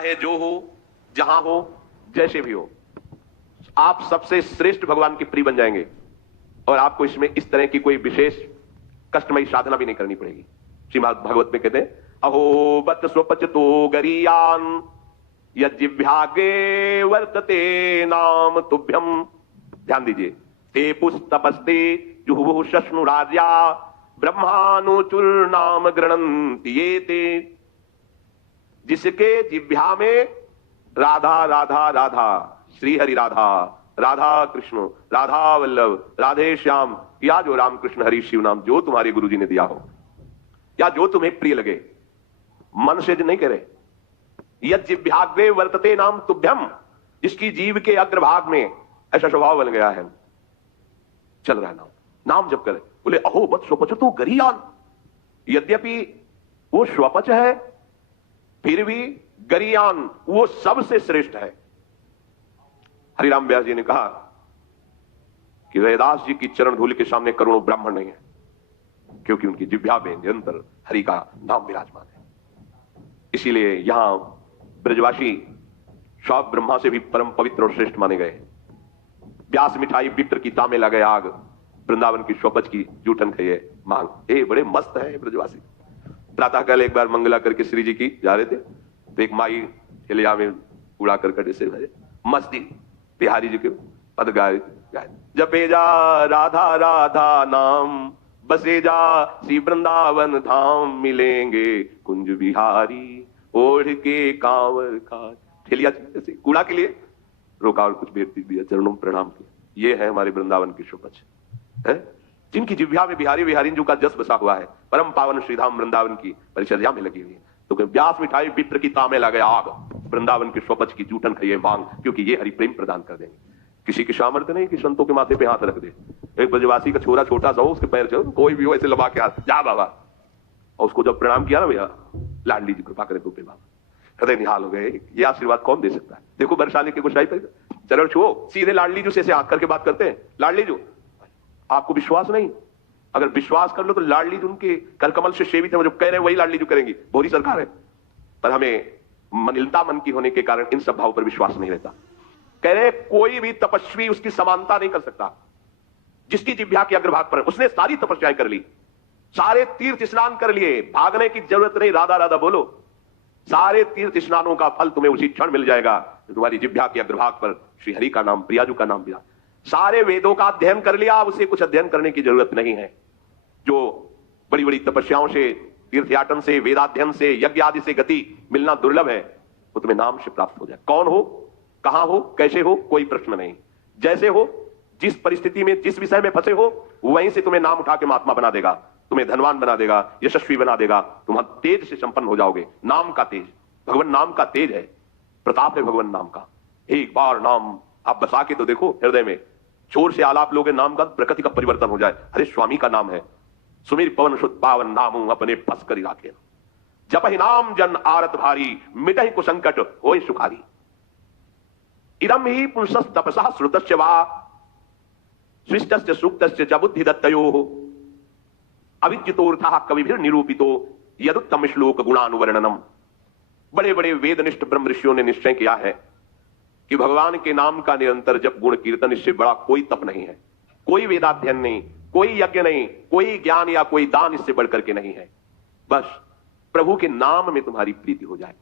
चाहे जो हो, जहां हो, जैसे भी हो, आप सबसे श्रेष्ठ भगवान के प्रिय बन जाएंगे और आपको इसमें इस तरह की कोई विशेष कष्टमयी साधना भी नहीं करनी पड़ेगी। श्रीमद् भागवत में कहते हैं, अहो बत स्वपच तो गरीयान यज्जिह्वाग्रे वर्तते नाम तुभ्यम। ध्यान दीजिए, ते पुस्तपस्ते जुहुः शश्नु राजा ब्रह्मानुचुर नाम गृणन्ति ये ते। जिसके जिह्वा में राधा राधा राधा, श्री हरि राधा, राधा कृष्ण, राधा वल्लभ, राधे श्याम, या जो राम कृष्ण हरि शिव नाम जो तुम्हारे गुरुजी ने दिया हो या जो तुम्हें प्रिय लगे, मन से नहीं कह रहे, यद जिह्वाग्रे वर्तते नाम तुभ्यम, जिसकी जीव के अग्रभाग में ऐसा स्वभाव बन गया है, चल रहा नाम, नाम जब करे। बोले अहो बत स्वपच तो गरीयान, यद्यपि वो स्वपच है फिर भी गरीयान वो सबसे श्रेष्ठ है। हरिराम व्यास जी ने कहा कि रैदास जी की चरण धूल के सामने करोड़ों ब्राह्मण नहीं है, क्योंकि उनकी जिह्वा में निरंतर हरि का नाम विराजमान है। इसीलिए यहां ब्रजवासी सब ब्रह्मा से भी परम पवित्र और श्रेष्ठ माने गए। व्यास मिठाई बित्र की तामे लगे आग, वृंदावन की स्वपच की जूठन खाइए मांग। ए बड़े मस्त है ब्रजवासी। प्रातः काल एक बार मंगला करके श्री जी की जा रहे थे, तो एक माई हिलिया में उड़ा करकट से मस्ती बिहारी जी के पद गाय जपे जा राधा राधा नाम, बसे जा श्री वृंदावन धाम, मिलेंगे कुंज बिहारी ओढ़ के कांवर का। ठेलिया ऐसे कूड़ा के लिए रोका और कुछ बेटी दिया, चरणों में प्रणाम किया। ये है हमारे वृंदावन की शोपच है, जिनकी जिह्वा में बिहारी बिहारी जो का जस बसा हुआ है, परम पावन श्रीधाम वृंदावन की परिचर्या में लगी हुई है। तो व्यास मिठाई बित्र की तामे लगे आग, वृंदावन की शोपच की जूठन खाइए मांग, क्योंकि ये हरि प्रेम प्रदान कर देंगे। किसी की सामर्थ्य नहीं कि संतों के माथे पे हाथ रख दे। एक ब्रजवासी का छोरा छोटा सा हो, उसके पैर चलो, कोई भी हो ऐसे लबा के हाथ, जा बाबा। और उसको जब प्रणाम किया ना, भैया लाडली जी कृपा करे तो पे बाबा, हृदय निहाल हो गए। ये आशीर्वाद कौन दे सकता है? देखो बरसाने के गोसाई पर चरण छुओ, सीधे लाडली जी से हाथ करके बात करते हैं, लाडली जी आपको विश्वास नहीं, अगर विश्वास कर लो तो लाडली जी उनके करकमल से सेवित है, जो कह रहे हैं वही लाडली जी करेंगी। भोरी सरकार है, पर हमें मनिलता मन की होने के कारण इन सब भाव पर विश्वास नहीं रहता। कह रहे कोई भी तपस्वी उसकी समानता नहीं कर सकता। जिसकी जिह्वा के अग्रभाग पर, उसने सारी तपस्याएं कर ली, सारे तीर्थ स्नान कर लिए, भागने की जरूरत नहीं, राधा राधा बोलो। सारे तीर्थ स्नानों का फल तुम्हें उसी क्षण मिल जाएगा, तुम्हारी जिह्वा के अग्रभाग पर श्री हरि का नाम, प्रियाजू का नाम दिया। सारे वेदों का अध्ययन कर लिया, उसे कुछ अध्ययन करने की जरूरत नहीं है। जो बड़ी बड़ी तपस्याओं से, तीर्थयाटन से, वेदाध्ययन से, यज्ञ आदि से गति मिलना दुर्लभ है, वो तुम्हें नाम से प्राप्त हो जाए। कौन हो, कहां हो, कैसे हो, कोई प्रश्न नहीं। जैसे हो, जिस परिस्थिति में, जिस विषय में फंसे हो, वहीं से तुम्हें नाम उठा के महात्मा बना देगा, तुम्हें धनवान बना देगा, यशस्वी बना देगा, तुम तेज से संपन्न हो जाओगे। नाम का तेज, भगवान नाम का तेज है, प्रताप है भगवान नाम का। एक बार नाम आप बसा के तो देखो हृदय में, छोर से आलाप लोगे नाम का, प्रकृति का परिवर्तन हो जाए। अरे स्वामी का नाम है, सुमिर पवन शुद्ध पावन नाम अपने बस करी राखे। जप ही नाम जन आरत भारी, मिटहि को संकट होय सुखारी। इदम ही पुंसस तपसा श्रुतस्य वा सृष्टस्य सूक्तस्य च बुद्धि दत्तयोः अविद्युतोर्थः कविभिर निरूपितो यदुत्तम श्लोक गुणानुवर्णनम। बड़े बड़े वेदनिष्ठ ब्रह्म ऋषियों ने निश्चय किया है कि भगवान के नाम का निरंतर जप गुण कीर्तन, इससे बड़ा कोई तप नहीं है, कोई वेदाध्ययन नहीं, कोई यज्ञ नहीं, कोई ज्ञान या कोई दान इससे बढ़कर के नहीं है। बस प्रभु के नाम में तुम्हारी प्रीति हो जाए।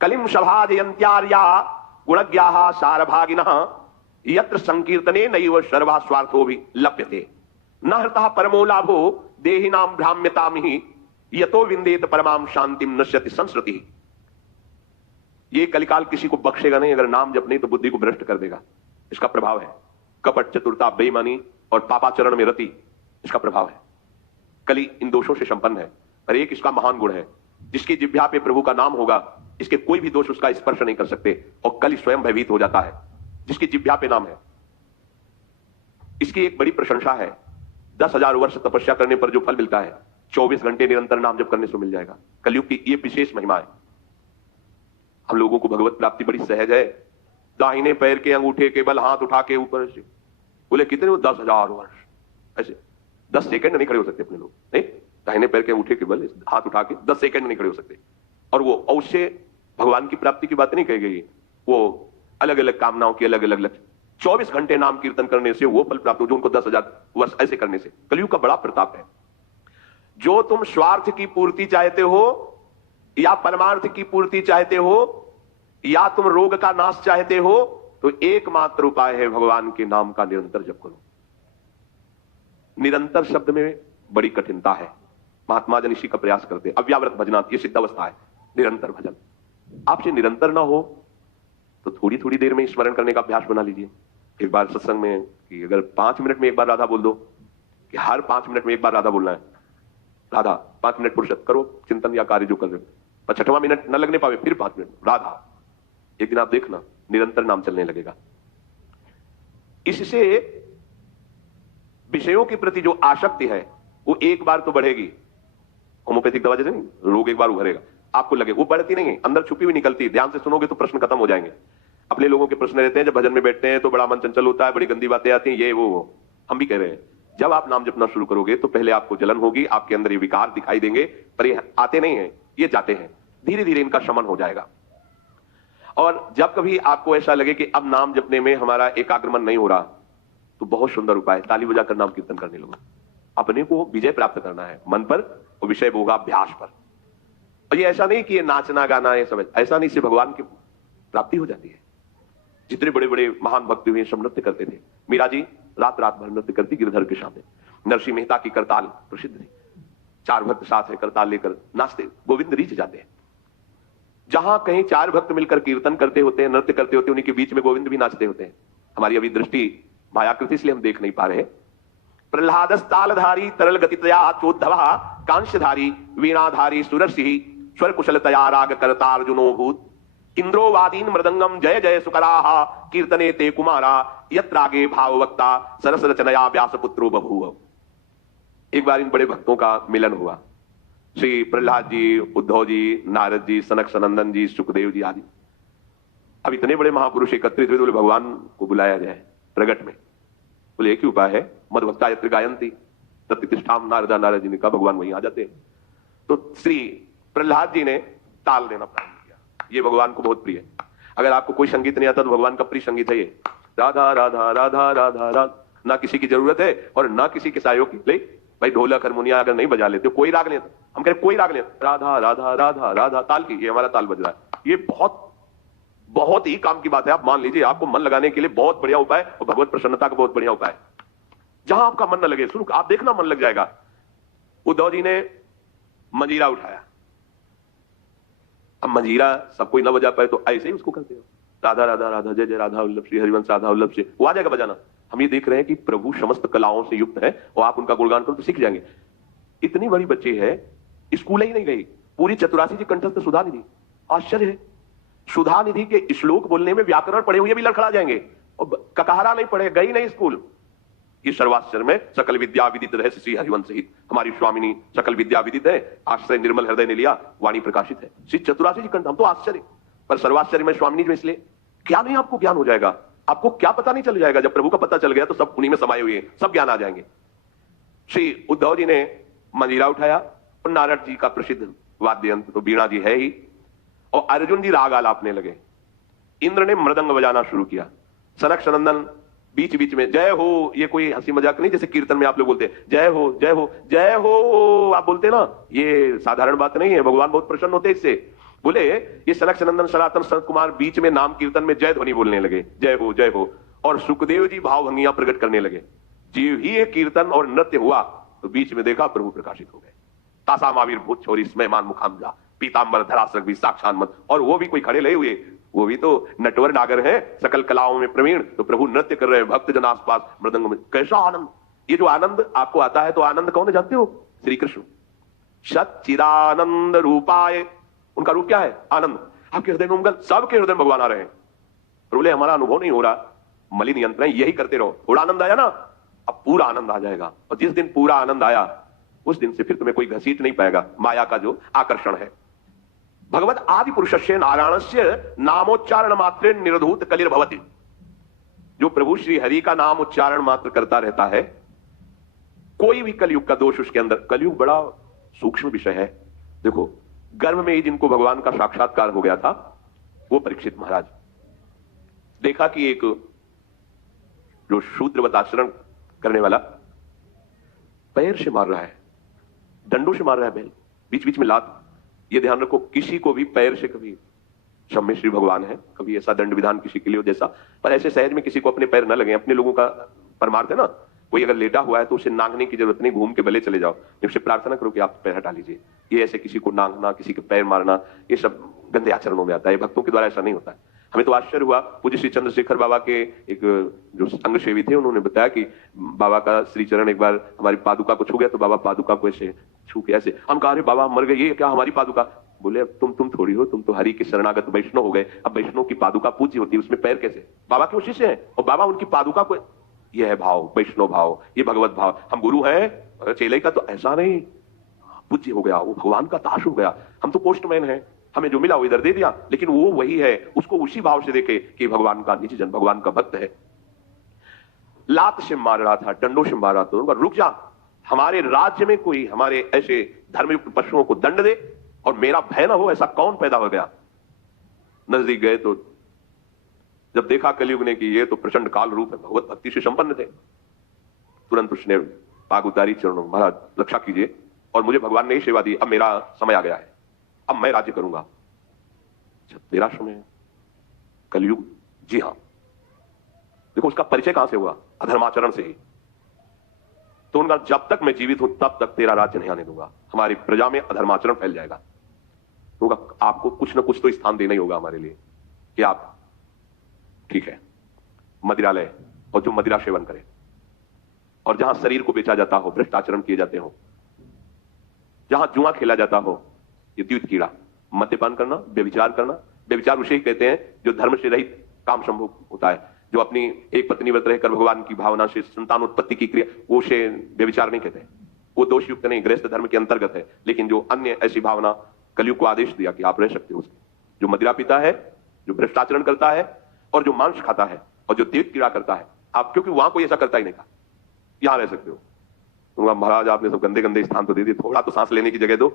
कलिम सभादयन्त्यार्या गुणज्ञाः सारभागिनः यत्र संकीर्तने नैव सर्वा स्वार्थो भी लप्यते न हृतः परमो लाभो देहिनां भ्राम्यतामिहि यतो विन्देत परमां शांतिम नश्यति संस्कृति। ये कलिकाल किसी को बख्शेगा नहीं, अगर नाम जप नहीं तो बुद्धि को भ्रष्ट कर देगा। इसका प्रभाव है कपट, चतुरता, बेईमानी और पापाचरण में रति, इसका प्रभाव है। कली इन दोषों से संपन्न है, पर एक इसका महान गुण है, जिसकी जिह्वा पे प्रभु का नाम होगा, इसके कोई भी दोष उसका स्पर्श नहीं कर सकते, और कली स्वयं भयभीत हो जाता है जिसकी जिह्वा पे नाम है। इसकी एक बड़ी प्रशंसा है, 10,000 वर्ष तपस्या करने पर जो फल मिलता है, 24 घंटे निरंतर नाम जप करने से मिल जाएगा। कलयुग की ये विशेष महिमा है। हम लोगों को भगवत प्राप्ति बड़ी सहज है। दाहिने पैर के अंगूठे के बल हाथ उठा के ऊपर से, बोले कितने हो, 10,000 वर्ष, ऐसे 10 सेकंड नहीं खड़े हो सकते अपने लोग। नहीं, दाहिने पैर के अंगूठे के बल हाथ उठा के 10 सेकंड नहीं खड़े हो सकते। और वो अवश्य भगवान की प्राप्ति की बात नहीं कही गई, वो अलग अलग कामनाओं की अलग अलग लक्ष्य। 24 घंटे नाम कीर्तन करने से वो फल प्राप्त हो जो उनको 10,000 वर्ष ऐसे करने से। कलयुग का बड़ा प्रताप है। जो तुम स्वार्थ की पूर्ति चाहते हो या परमार्थ की पूर्ति चाहते हो या तुम रोग का नाश चाहते हो, तो एकमात्र उपाय है भगवान के नाम का निरंतर जप करो। निरंतर शब्द में बड़ी कठिनता है। महात्मा जन इसी का प्रयास करते हैं। अव्यावृत भजना, ये सिद्ध अवस्था है निरंतर भजन। आपसे निरंतर ना हो तो थोड़ी थोड़ी देर में स्मरण करने का अभ्यास बना लीजिए। एक बार सत्संग में कि अगर 5 मिनट में एक बार राधा बोल दो, कि हर 5 मिनट में एक बार राधा बोलना है। राधा 5 मिनट पुरुषत्व करो, चिंतन या कार्य जो कर रहे हो, पर 6वां मिनट न लगने पावे फिर 5 मिनट राधा। एक दिन आप देखना निरंतर नाम चलने लगेगा। इससे विषयों के प्रति जो आसक्ति है वो एक बार तो बढ़ेगी। होम्योपैथिक दवा जैसे नहीं, रोग एक बार उभरेगा, आपको लगे वो बढ़ती नहीं है, अंदर छुपी हुई निकलती। ध्यान से सुनोगे तो प्रश्न खत्म हो जाएंगे। अपने लोगों के प्रश्न रहते हैं जब भजन में बैठते हैं तो बड़ा मन चंचल होता है, बड़ी गंदी बातें आती हैं, ये वो। हम भी कह रहे हैं जब आप नाम जपना शुरू करोगे तो पहले आपको जलन होगी, आपके अंदर ये विकार दिखाई देंगे, पर ये आते नहीं है, ये जाते हैं। धीरे धीरे इनका शमन हो जाएगा। और जब कभी आपको ऐसा लगे कि अब नाम जपने में हमारा एकाग्रमन नहीं हो रहा, तो बहुत सुंदर उपाय, ताली बजाकर नाम कीर्तन करने लगो। अपने को विजय प्राप्त करना है मन पर और विषय होगा अभ्यास पर। और ये ऐसा नहीं कि ये नाचना गाना ये सब ऐसा नहीं, से भगवान की प्राप्ति हो जाती है। जितने बड़े बड़े महान भक्त हुए सब नृत्य करते थे। मीरा जी रात रात भर नृत्य करती गिरधर के सामने। नरसिंह मेहता की करताल प्रसिद्ध थी। 4 भक्त साथ है, करताल लेकर नाचते, गोविंद रीच जाते हैं। जहां कहीं 4 भक्त मिलकर कीर्तन करते होते हैं, नृत्य करते होते हैं, उन्हीं के बीच में गोविंद भी नाचते होते हैं। हमारी अभी दृष्टि मायाकृति इसलिए हम देख नहीं पा रहे। प्रहलादस्तालधारी तरल गतितया चोद्धवा कांस्यधारी वीणाधारी सुरसिंह स्वर कुशलतया राग करता अर्जुनो भूत इंद्रोवादीन मृदंगम जय जय सुकराहा कीर्तने ते कुमारा यत्रागे भाववक्ता सरस रचनया व्यासपुत्रो बभूव। एक बार इन बड़े भक्तों का मिलन हुआ। श्री प्रहलाद जी, उद्धव जी, नारद जी, सनक सनंदन जी, सुखदेव जी आदि। अब इतने बड़े महापुरुष एकत्रित हुए, बोले भगवान को बुलाया जाए प्रगट में। बोले एक ही उपाय है, मधभक्ता यत्र गायंती तत्तिष्ठाम नारदा। नारद जी ने कहा भगवान वहीं आ जाते हैं। तो श्री प्रहलाद जी ने ताल देना प्रारंभ किया। ये भगवान को बहुत प्रिय है। अगर आपको कोई संगीत नहीं आता तो भगवान का प्रिय संगीत है ये। राधा राधा राधा राधा राधा। ना किसी की जरूरत है और ना किसी के सहयोग की। ले भाई ढोलक हारमोनिया अगर नहीं बजा लेते, कोई राग लेते, हम कह रहे कोई राग लेते, राधा राधा राधा राधा ताल की, ये हमारा ताल बज रहा है। ये बहुत बहुत ही काम की बात है। आप मान लीजिए आपको मन लगाने के लिए बहुत बढ़िया उपाय और भगवत प्रसन्नता का बहुत बढ़िया उपाय। जहां आपका मन न लगे शुरू आप देखना मन लग जाएगा। उद्धव जी ने मंजीरा उठाया। अब मंजीरा सब कोई न बजा पाए तो ऐसे ही उसको करते हो, राधा राधा राधा जय जय राधा वल्लभ श्री हरिवंश राधा वल्लभ से वो आ जाएगा बजाना। हम ये देख रहे हैं कि प्रभु समस्त कलाओं से युक्त है और आप उनका गुणगान करो तो सीख जाएंगे। इतनी बड़ी बच्ची है, स्कूल ही नहीं गई, पूरी चतुरासी जी कंठस्थ सुधा निधि। आश्चर्य है, सुधा निधि के श्लोक बोलने में व्याकरण पढ़े हुए भी लड़खड़ा जाएंगे और ककहरा नहीं पढ़े, गई नहीं स्कूल। ये सर्वाश्चर्य में सकल विद्या विदित रहस्य श्री हरिवंश सहित। हमारी स्वामिनी सकल विद्या विदित है, आश्रय निर्मल हृदय ने लिया, वाणी प्रकाशित है। श्री चतुरासी जी कंठ। हम तो आश्चर्य, पर सर्वाश्चर्य में स्वामिनी जी में इसलिए क्या नहीं आपको ज्ञान हो जाएगा। आपको क्या पता नहीं चल जाएगा। जब प्रभु का पता चल गया तो सब उन्हीं में समाये हुए हैं, सब ज्ञान आ जाएंगे। श्री उद्धव जी ने मंजीरा उठाया और नारद जी का प्रसिद्ध वाद्य यंत्र तो वीणा जी है ही, और अर्जुन जी राग आलापने लगे। इंद्र ने मृदंग बजाना शुरू किया। सनक सनंदन बीच बीच में जय हो, ये कोई हंसी मजाक नहीं जैसे कीर्तन में आप लोग बोलते हैं जय हो जय हो जय हो, आप बोलते ना, ये साधारण बात नहीं है। भगवान बहुत प्रसन्न होते इससे। बोले ये सनक सनंदन सनातन सनत कुमार बीच में नाम कीर्तन में जय ध्वनि बोलने लगे, जय हो, और सुखदेव जी भावभंगियां प्रकट करने लगे। जीव ही एक कीर्तन और नृत्य हुआ तो बीच में देखा प्रभु प्रकाशित हो गए। तासाम आविर्भूत छोरी स्मयमान मुखाम्जा पीतांबर धरासरग भी साक्षात मत। और वो भी कोई खड़े ले हुए, वो भी तो नटवर नागर है, सकल कलाओं में प्रवीण। तो प्रभु नृत्य कर रहे हैं, भक्त जन आसपास मृदंग में। कैसा आनंद! ये जो आनंद आपको आता है, तो आनंद कौन है जानते हो? श्री कृष्ण। सच्चिदानंद रूपाय, उनका रूप क्या है? आनंद। आपके हृदय में उमगल, सबके हृदय में भगवान आ रहे हैं। बोले हमारा अनुभव नहीं हो रहा, मलिन यंत्र है, यही करते रहो। थोड़ा आनंद आया ना, अब पूरा आनंद आ जाएगा। और जिस दिन पूरा आनंद आया उस दिन से फिर तुम्हें कोई घसीट नहीं पाएगा माया का जो आकर्षण है। भगवत आदि पुरुषस्य नारायणस्य नामोच्चारण मात्र निरधूत कलिर्भवति। जो प्रभु श्री हरि का नाम उच्चारण मात्र करता रहता है, कोई भी कलयुग का दोष उसके अंदर। कलयुग बड़ा सूक्ष्म विषय है। देखो गर्भ में ही जिनको भगवान का साक्षात्कार हो गया था वो परीक्षित महाराज। देखा कि एक जो शूद्रवत आचरण करने वाला पैर से मार रहा है, डंडों से मार रहा है बैल, बीच बीच में लात। ये ध्यान रखो, किसी को भी पैर से कभी, क्षम्य श्री भगवान है, कभी ऐसा दंड विधान किसी के लिए हो जैसा, पर ऐसे सहज में किसी को अपने पैर न लगे। अपने लोगों का परमार्थ है ना, कोई अगर लेटा हुआ है तो उसे नांगने की जरूरत नहीं, घूम के भले चले जाओ, उससे प्रार्थना करो कि आप पैर हटा लीजिए। ये ऐसे किसी को नांगना, किसी के पैर मारना, ये सब गंदे आचरणों में आता है। भक्तों के द्वारा ऐसा नहीं होता है। हमें तो आश्चर्य हुआ, पूज्य श्री चंद्रशेखर बाबा के एक जो अंग सेवी थे, उन्होंने बताया कि बाबा का श्री चरण एक बार हमारी पादुका को छू गया तो बाबा पादुका को ऐसे छू के ऐसे, हम कहा अरे बाबा मर गए, ये क्या हमारी पादुका? बोले अब तुम थोड़ी हो, तुम तो हरि के शरणागत वैष्णव हो गए, अब वैष्णव की पादुका पूज्य होती है, उसमें पैर कैसे? बाबा के शिष्य हैं और बाबा उनकी पादुका को, यह है भाव, वैष्णव भाव, ये भगवत भाव। हम गुरु हैं, चेले का तो ऐसा नहीं, पूज्य हो गया, वो भगवान का दास हो गया। हम तो पोस्टमैन हैं, हमें जो मिला वो इधर दे दिया, लेकिन वो वही है, उसको उसी भाव से देखे कि भगवान का निज जन, भगवान का भक्त है। लात से मार रहा था, डंडों से मार रहा था, उनका रुक जा, हमारे राज्य में कोई हमारे ऐसे धर्मयुक्त पशुओं को दंड दे और मेरा भय ना हो, ऐसा कौन पैदा हो गया? नजदीक गए तो जब देखा कलयुग ने कि ये तो प्रचंड काल रूप है, भगवत भक्ति से संपन्न थे, तुरंत उसने पाग उतारी, चरणों महाराज रक्षा कीजिए, और मुझे भगवान ने ही सेवा दी, अब मेरा समय आ गया है, अब मैं राज्य करूंगा। तेरा समय, कलयुग, जी हां। देखो उसका परिचय कहां से हुआ? अधर्माचरण से ही। तो उनका जब तक मैं जीवित हूं तब तक तेरा राज्य नहीं आने दूंगा, हमारी प्रजा में अधर्माचरण फैल जाएगा। तो आपको कुछ ना कुछ तो स्थान देना ही होगा हमारे लिए कि आप ठीक है मदिरालय, और जो मदिरा सेवन करे और जहां शरीर को बेचा जाता हो, भ्रष्टाचरण किए जाते हो, जहां जुआ खेला जाता हो, ये द्वित कीड़ा, मद्यपान करना, व्यभिचार करना। व्यभिचार उसे ही कहते हैं जो धर्म से रहित काम संभोग होता है, जो अपनी एक पत्नी व्रत रहकर भगवान की भावना से संतान उत्पत्ति की क्रिया, वो से व्यभिचार नहीं कहते, वो दोषयुक्त नहीं, गृहस्थ धर्म के अंतर्गत है। लेकिन जो अन्य ऐसी भावना कलयुग को आदेश दिया कि आप रह सकते हो उसके, जो मदिरा पीता है, जो भ्रष्टाचरण करता है, और जो मांस खाता है, और जो द्वित कीड़ा करता है, आप क्योंकि वहां कोई ऐसा करता ही नहीं था, यहां रह सकते हो। महाराज आपने सब गंदे गंदे स्थान तो दे दिए, थोड़ा तो सांस लेने की जगह दो।